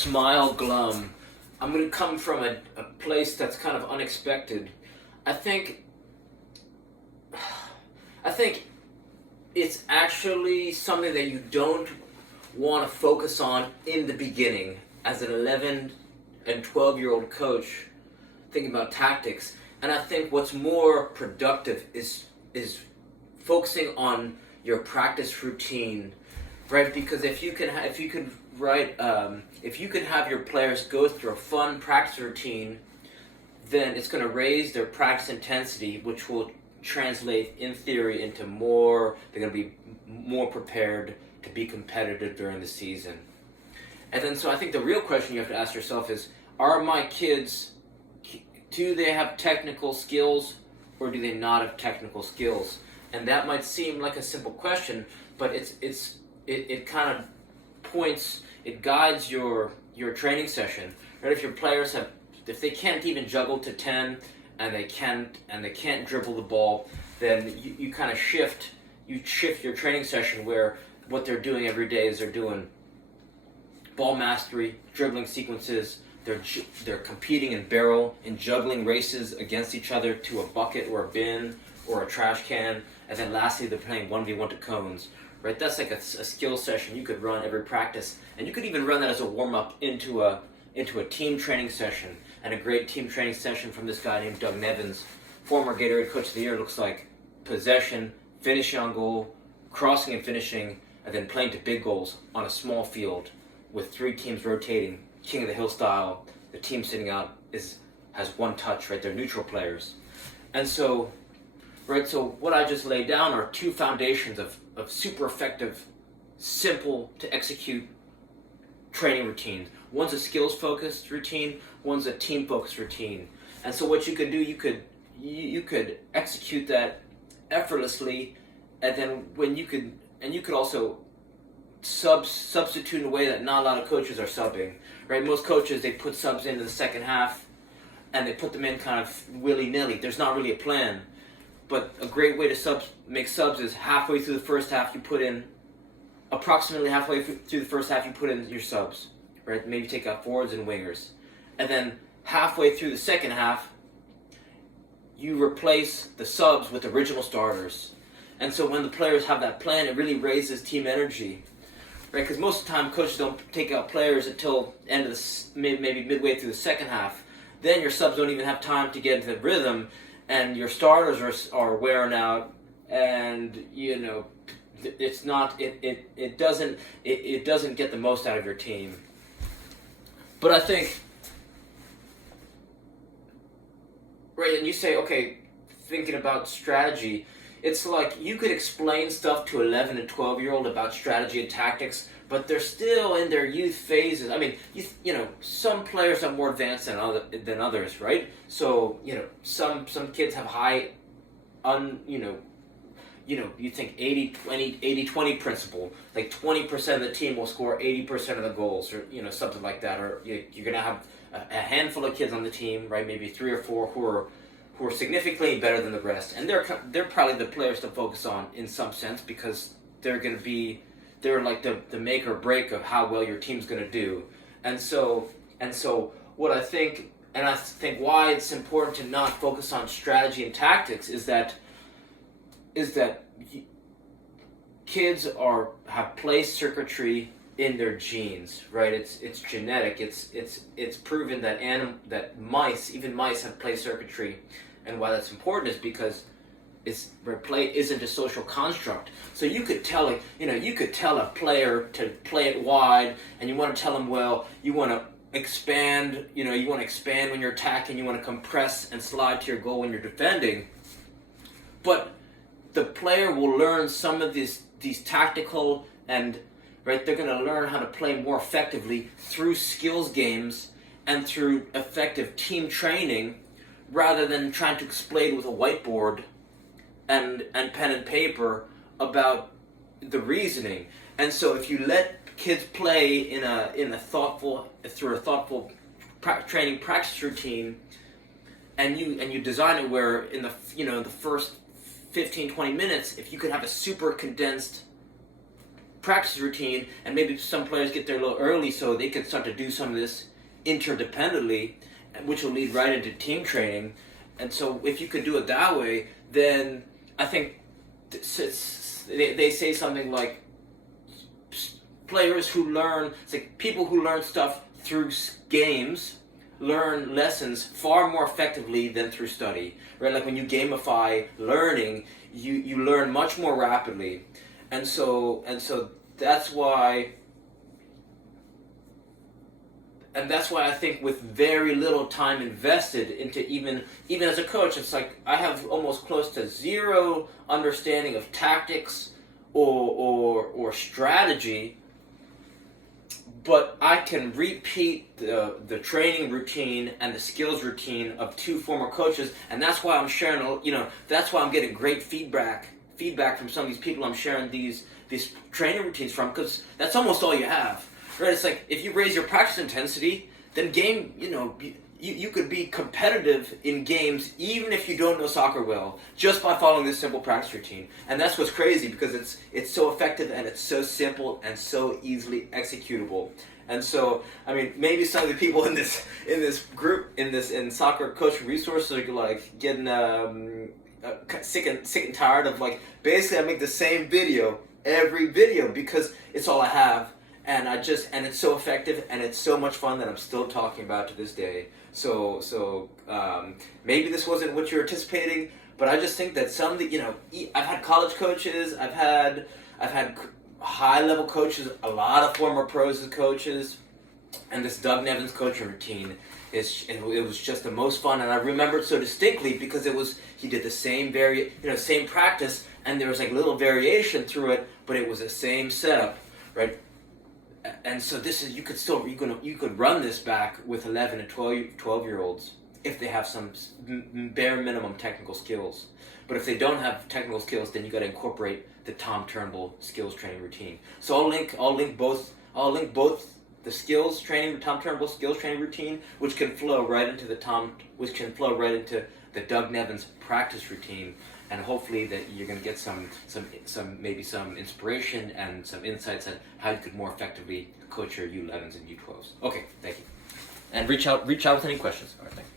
smile glum. I'm going to come from a place that's kind of unexpected. I think it's actually something that you don't want to focus on in the beginning as an 11 and 12-year-old coach thinking about tactics. And I think what's more productive is focusing on your practice routine, right? Because if you can have your players go through a fun practice routine, then it's going to raise their practice intensity, which will translate in theory into they're going to be more prepared to be competitive during the season. And then so I think the real question you have to ask yourself is, are my kids, do they have technical skills or do they not have technical skills? And that might seem like a simple question, but it kind of it guides your training session. Right? If they can't even juggle to 10 and they can't dribble the ball, then you kind of shift your training session where what they're doing every day is they're doing ball mastery, dribbling sequences, they're competing in juggling races against each other to a bucket or a bin or a trash can, and then lastly they're playing 1v1 to cones. Right? That's like a skill session you could run every practice, and you could even run that as a warm-up into a team training session. And a great team training session from this guy named Doug Nevins, former Gatorade Coach of the Year, looks like possession, finishing on goal, crossing and finishing, and then playing to big goals on a small field with 3 teams rotating, King of the Hill style. The team sitting out has one touch, right? They're neutral players. And so, right, so what I just laid down are 2 foundations of super effective, simple to execute training routines. One's a skills-focused routine, one's a team-focused routine. And so what you could do, you could execute that effortlessly, and then you could also substitute in a way that not a lot of coaches are subbing. Right? Most coaches, they put subs into the second half, and they put them in kind of willy-nilly. There's not really a plan. But a great way to make subs is halfway through the first half, approximately halfway through the first half, you put in your subs, right? Maybe take out forwards and wingers. And then halfway through the second half, you replace the subs with original starters. And so when the players have that plan, it really raises team energy, right? Because most of the time, coaches don't take out players until maybe midway through the second half. Then your subs don't even have time to get into the rhythm, and your starters are wearing out, and it doesn't get the most out of your team. But I think, right, and you say, okay, thinking about strategy, it's like you could explain stuff to 11 and 12-year-old about strategy and tactics, but they're still in their youth phases. I mean, some players are more advanced than others, right? So, some kids have high, you think 80-20 principle, like 20% of the team will score 80% of the goals, or something like that. Or you're gonna have a handful of kids on the team, right? Maybe 3 or 4 who are significantly better than the rest, and they're probably the players to focus on in some sense, because they're like the make or break of how well your team's gonna do. And so what I think why it's important to not focus on strategy and tactics is that kids have play circuitry in their genes, right? It's genetic. It's proven that even mice have play circuitry, and why that's important is because play isn't a social construct. So you could tell a player to play it wide, and you want to tell them, well, you want to expand. You want to expand when you're attacking. You want to compress and slide to your goal when you're defending. But the player will learn some of these tactical and right. They're going to learn how to play more effectively through skills games and through effective team training, rather than trying to explain with a whiteboard and pen and paper about the reasoning. And so if you let kids play through a thoughtful training practice routine, and you design it where in the first 15-20 minutes, if you could have a super condensed practice routine, and maybe some players get there a little early so they can start to do some of this interdependently, which will lead right into team training. And so if you could do it that way, then I think they say something like players who learn, it's like people who learn stuff through games learn lessons far more effectively than through study, right? Like when you gamify learning, you learn much more rapidly. And so that's why I think with very little time invested into even as a coach, it's like I have almost close to zero understanding of tactics or strategy, but I can repeat the training routine and the skills routine of two former coaches, and that's why I'm sharing, that's why I'm getting great feedback from some of these people I'm sharing these training routines from, because that's almost all you have, right? It's like if you raise your practice intensity, then you could be competitive in games even if you don't know soccer well, just by following this simple practice routine. And that's what's crazy, because it's so effective and it's so simple and so easily executable. And so, I mean, maybe some of the people in this group in soccer coaching resources are like getting sick and tired of, like, basically I make the same video every video because it's all I have, and it's so effective and it's so much fun that I'm still talking about to this day. So maybe this wasn't what you're anticipating, but I just think that some of the, I've had college coaches, I've had high level coaches, a lot of former pros as coaches, and this Doug Nevins coaching routine it was just the most fun, and I remember it so distinctly because he did the same same practice, and there was like little variation through it, but it was the same setup, right? And so you could run this back with 11 and 12-year-olds if they have some bare minimum technical skills. But if they don't have technical skills, then you got to incorporate the Tom Turnball skills training routine. So I'll link both the skills training, the Tom Turnball skills training routine, which can flow right into the Doug Nevins practice routine, and hopefully that you're going to get some inspiration and some insights on how you could more effectively coach your U11s and U12s. Okay, thank you. And reach out with any questions. All right, thanks.